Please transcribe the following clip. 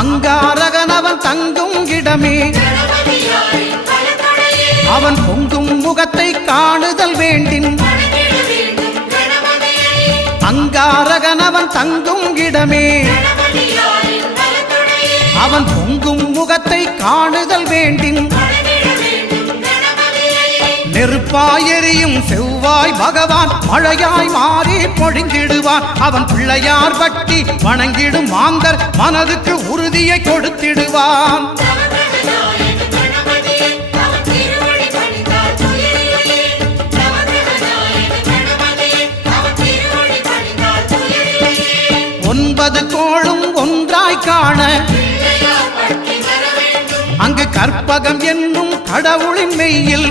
அங்காரகன் அவன் தங்கும் இடமே அவன் பொங்கும் முகத்தை காணுதல் வேண்டின் அங்காரகன் அவன் தங்கும் இடமே அவன் பொங்கும் முகத்தை காணுதல் வேண்டின் நெருப்பாய் எரியும் செவ்வாய் பகவான் மழையாய் மாறி பொழிந்திடுவான் அவன் பிள்ளையார் பட்டி வணங்கிடும் மாந்தர் மனதுக்கு உறுதியை கொடுத்திடுவான் ஒன்பது கோளும் ஒன்றாய் காண அங்கு கற்பகம் என்னும் கடவுளின் மெய்யில்